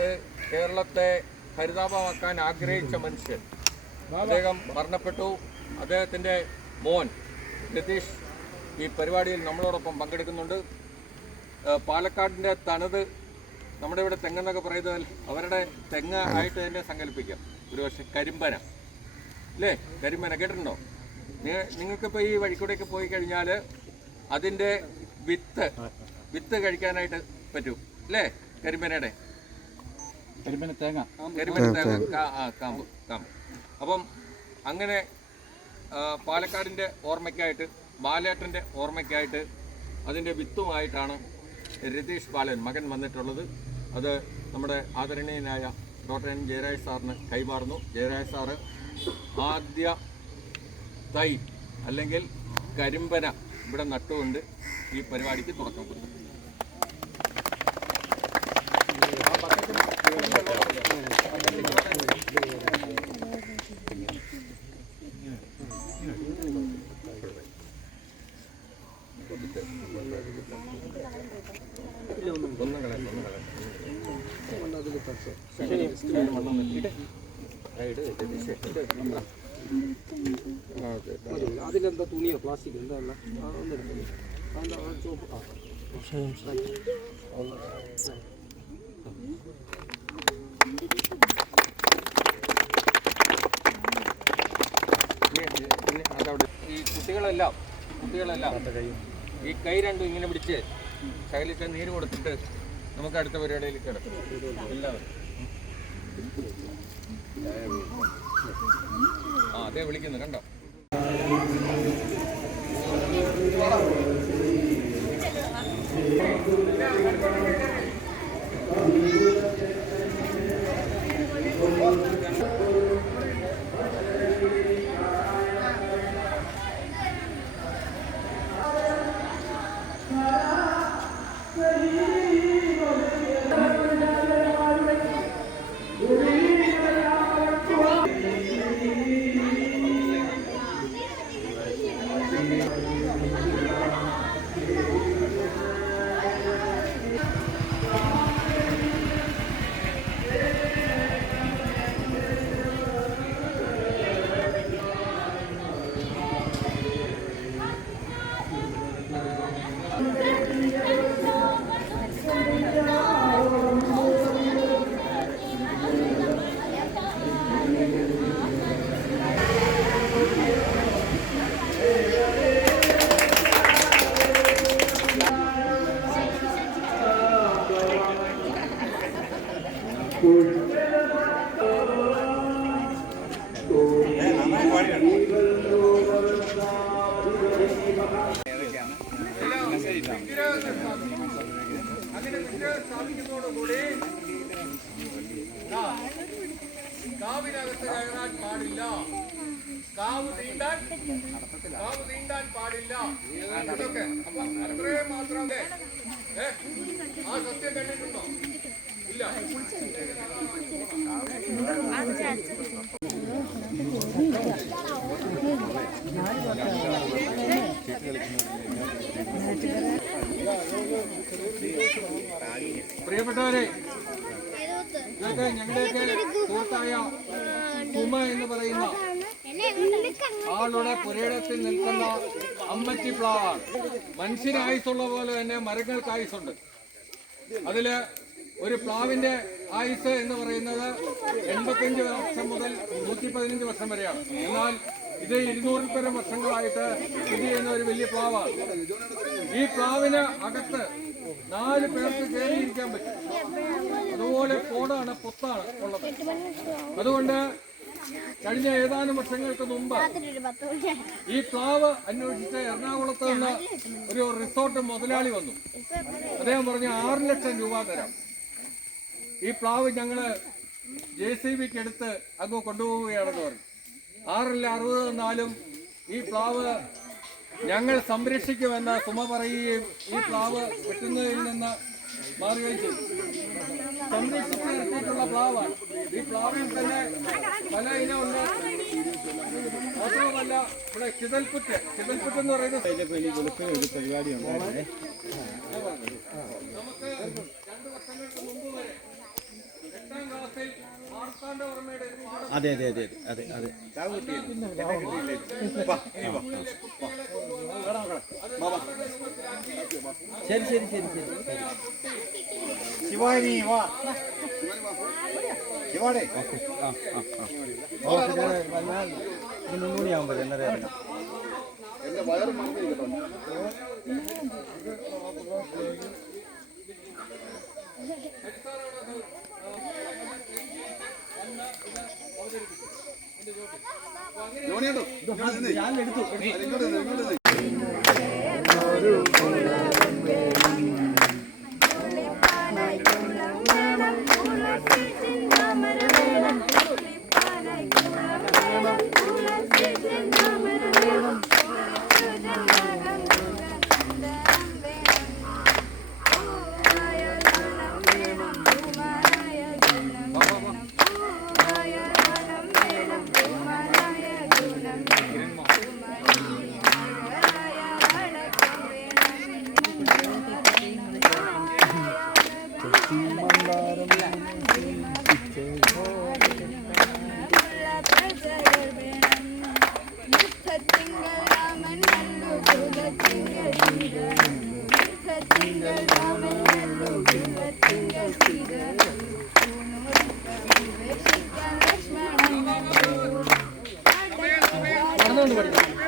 കാലത്ത് കേരളത്തെ ഹരിതാപമാക്കാൻ ആഗ്രഹിച്ച മനുഷ്യൻ. അദ്ദേഹം മരണപ്പെട്ടു. അദ്ദേഹത്തിൻ്റെ മോൻ രതീഷ് ഈ പരിപാടിയിൽ നമ്മളോടൊപ്പം പങ്കെടുക്കുന്നുണ്ട്. പാലക്കാടിൻ്റെ തനത്, നമ്മുടെ ഇവിടെ തെങ്ങെന്നൊക്കെ പറയുന്നത് അവരുടെ തെങ്ങ് ആയിട്ട് തന്നെ സങ്കല്പിക്കാം. ഒരു പക്ഷേ കരിമ്പന അല്ലേ, കരിമ്പന കേട്ടിട്ടുണ്ടോ? നിങ്ങൾക്കിപ്പോൾ ഈ വഴിക്കൂടെയൊക്കെ പോയി കഴിഞ്ഞാൽ അതിൻ്റെ വിത്ത് കഴിക്കാനായിട്ട് പറ്റും അല്ലേ? കരിമ്പനയുടെ തേങ്ങ കാമ്പ്. അപ്പം അങ്ങനെ പാലക്കാടിൻ്റെ ഓർമ്മയ്ക്കായിട്ട്, ബാലേട്ടൻ്റെ ഓർമ്മയ്ക്കായിട്ട് അതിൻ്റെ വിത്തുമായിട്ടാണ് രതീഷ് ബാലൻ മകൻ വന്നിട്ടുള്ളത്. അത് നമ്മുടെ ആദരണീയനായ ഡോക്ടർ എൻ ജയരാജ് സാറിന് കൈമാറുന്നു. ജയരാജ് സാറ് ആദ്യ തൈ അല്ലെങ്കിൽ കരിമ്പന ഇവിടെ നട്ടുകൊണ്ട് ഈ പരിപാടിക്ക് തുടക്കം കൊടുത്തു. അതിലെന്താ തുണിയോ പ്ലാസ്റ്റിക് എന്താ ഈ കുട്ടികളെല്ലാം ഈ കൈ രണ്ടും ഇങ്ങനെ പിടിച്ച് ശകലിച്ച് നീര് കൊടുത്തിട്ട് നമുക്ക് അടുത്ത പരിപാടിയിലേക്ക് കിടക്കും. എല്ലാവരും അതേ വിളിക്കുന്നു, കണ്ടോ? അങ്ങനെ സ്ഥാപിക്കുന്നതോടുകൂടി കാവിനകത്ത് കയറാൻ പാടില്ല, കാവ് തീണ്ടാൻ പാടില്ല. ഇതൊക്കെ അപ്പൊ അത്രയും മാത്രമേ ആ സത്യം കണ്ടിട്ടുണ്ടോ? ഇല്ല. പ്രിയപ്പെട്ടവരെ, ഇതൊക്കെ ഞങ്ങളുടെയൊക്കെ സുഹൃത്തായ കുമ എന്ന് പറയുന്ന ആളുടെ പുരയിടത്തിൽ നിൽക്കുന്ന അമ്മച്ചി പ്ലാവാണ്. മനുഷ്യന് ആയുസുള്ള പോലെ തന്നെ മരങ്ങൾക്ക് ആയുസുണ്ട്. അതില് ഒരു പ്ലാവിന്റെ ആയുസ് എന്ന് പറയുന്നത് 85 വർഷം മുതൽ 115 വർഷം വരെയാണ്. എന്നാൽ ഇത് 200-ൽ പരം വർഷങ്ങളായിട്ട് സ്ഥിതി ചെയ്യുന്ന ഒരു വലിയ പ്ലാവാണ്. ഈ പ്ലാവിന് അകത്ത് 4 പേർക്ക് കയറിയിരിക്കാൻ പറ്റും. അതുപോലെ കോടാണ്, പൊത്താണ് ഉള്ളത്. അതുകൊണ്ട് കഴിഞ്ഞ ഏതാനും വർഷങ്ങൾക്ക് മുമ്പ് ഈ പ്ലാവ് അന്വേഷിച്ച് എറണാകുളത്ത് നിന്ന് ഒരു റിസോർട്ട് മുതലാളി വന്നു. അദ്ദേഹം പറഞ്ഞു 6 ലക്ഷം രൂപ തരാം. ഈ പ്ലാവ് ഞങ്ങള് JCBക്ക് എടുത്ത് അങ്ങ് കൊണ്ടുപോവുകയാണെന്ന് പറഞ്ഞു. 6 60 എന്നാലും ഈ പ്ലാവ് ഞങ്ങൾ സംരക്ഷിക്കുമെന്ന് സുമ പറയുകയും ഈ പ്ലാവ് വെട്ടുന്നതിൽ നിന്ന് മാറുകയും ചെയ്തു. സംരക്ഷിച്ച് നിർത്തിയിട്ടുള്ള പ്ലാവാണ്. ഈ പ്ലാവിൽ തന്നെ പല ഇനമുണ്ട്. മാത്രമല്ല ഇവിടെ ചിതൽപുറ്റ് എന്ന് പറയുന്നത് നമുക്ക് 2 വർഷങ്ങൾക്ക് മുമ്പ് വരെ മാർത്താണ്ഡവർമ്മയുടെ അതെ അതെ അതെ അതെ അതെ ശരി ശരി ശരി ശരി ശിവാനി വാ ശിവാണേ ഇന്ന് 3 മണിയാകുമ്പോൾ എന്നറിയാം എന്റെ വയറ് മറന്നിരിക്കട്ടോ ജോണിയുണ്ടോ ഞാൻ എടുത്തു ഇങ്ങോട്ട് നടന്നുകൊണ്ട് പഠിക്കും